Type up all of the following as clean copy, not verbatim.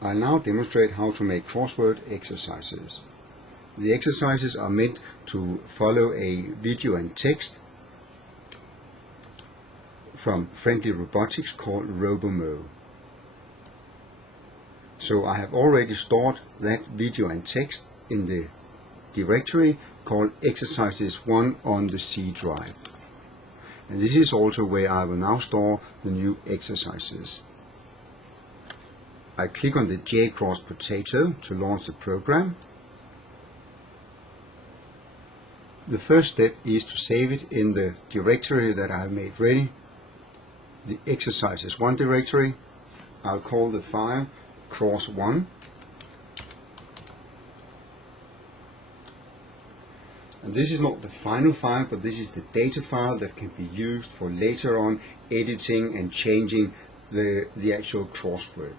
I'll now demonstrate how to make crossword exercises. The exercises are meant to follow a video and text from Friendly Robotics called Robomo. So I have already stored that video and text in the directory called Exercises 1 on the C drive. And this is also where I will now store the new exercises. I click on the J-Cross Potato to launch the program. The first step is to save it in the directory that I have made ready, the Exercises 1 directory. I'll call the file Cross1. And this is not the final file, but this is the data file that can be used for later on editing and changing the actual crossword.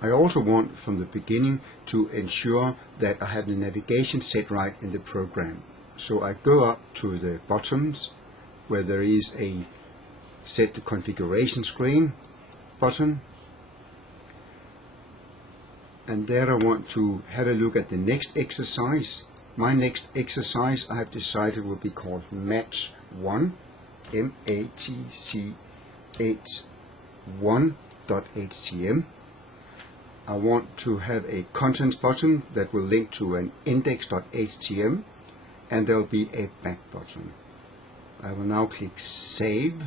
I also want from the beginning to ensure that I have the navigation set right in the program. So I go up to the bottoms where there is a set the configuration screen button, and there I want to have a look at the next exercise. My next exercise I have decided will be called Match 1, match1.htm. I want to have a contents button that will link to an index.htm, and there will be a back button. I will now click Save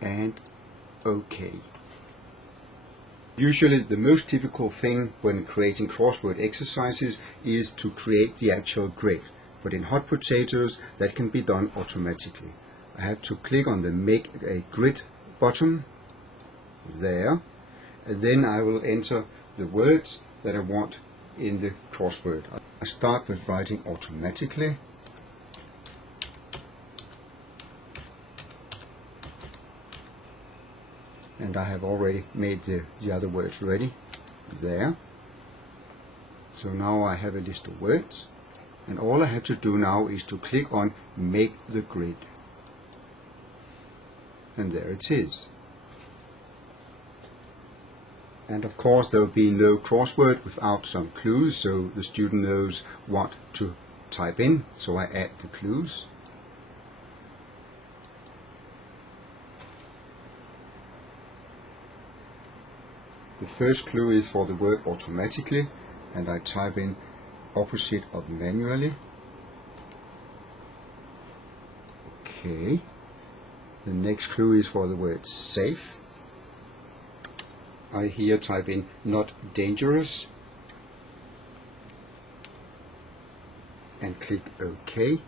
and OK. Usually the most difficult thing when creating crossword exercises is to create the actual grid, but in Hot Potatoes that can be done automatically. I have to click on the Make a Grid button there, and then I will enter the words that I want in the crossword. I start with writing automatically. And I have already made the other words ready there. So now I have a list of words, and all I have to do now is to click on Make the Grid. And there it is. And of course there will be no crossword without some clues, so the student knows what to type in. So I add the clues. The first clue is for the word automatically, and I type in opposite of manually. Okay. The next clue is for the word safe. I here type in not dangerous and click OK.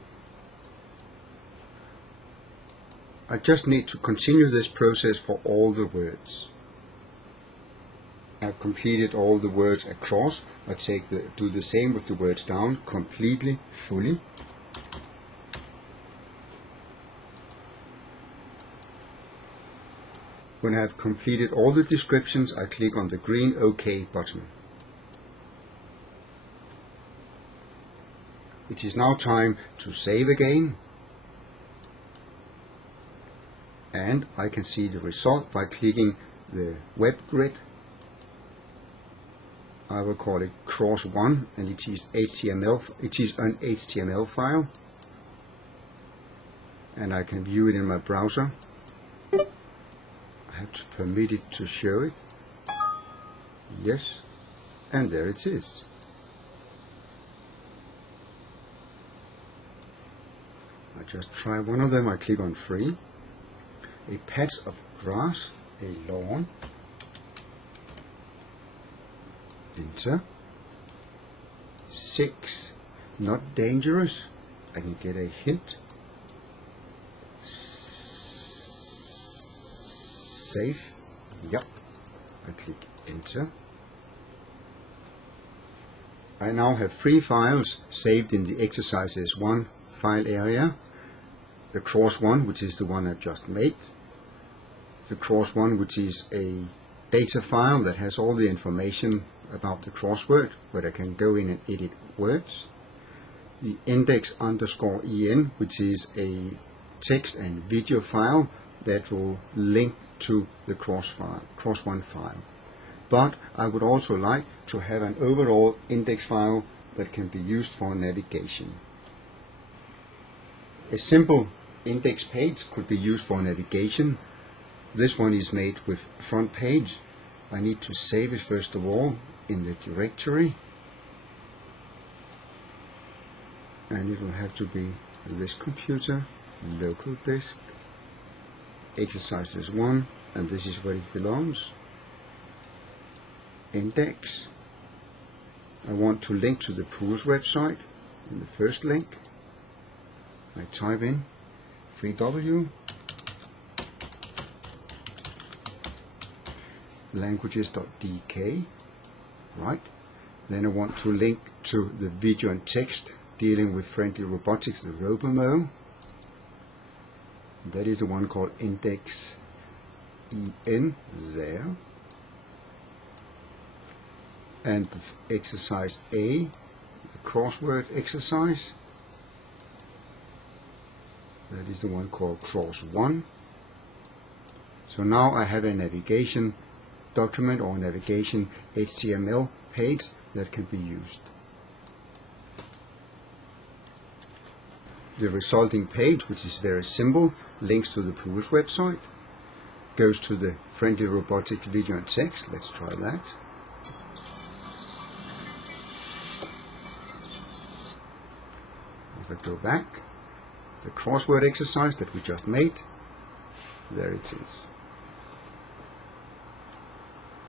I just need to continue this process for all the words. I've completed all the words across. I do the same with the words down, completely, fully. When I have completed all the descriptions, I click on the green OK button. It is now time to save again, and I can see the result by clicking the web grid. I will call it Cross1, and it is HTML. It is an HTML file, and I can view it in my browser. I have to permit it to show it. Yes, and there it is. I just try one of them. I click on free. A patch of grass, a lawn. Enter. 6, not dangerous. I can get a hint. Safe. Yep. I click enter. I now have 3 files saved in the Exercises 1 file area. The Cross1, which is the one I've just made. The Cross1, which is a data file that has all the information about the crossword, where I can go in and edit words. The index_en, which is a text and video file that will link to the Cross1 file. But I would also like to have an overall index file that can be used for navigation. A simple index page could be used for navigation. This one is made with front page. I need to save it first of all in the directory, and it will have to be this computer, local disk, exercises 1, and this is where it belongs. Index. I want to link to the POOLS website. In the first link I type in freew languages.dk, right? Then I want to link to the video and text dealing with friendly robotics, the RoboMo. That is the one called index EN there. And the exercise A, the crossword exercise, that is the one called Cross1. So now I have a navigation document or navigation HTML page that can be used. The resulting page, which is very simple, links to the POOLS website, goes to the friendly robotics video and text. Let's try that. If I go back, the crossword exercise that we just made, there it is.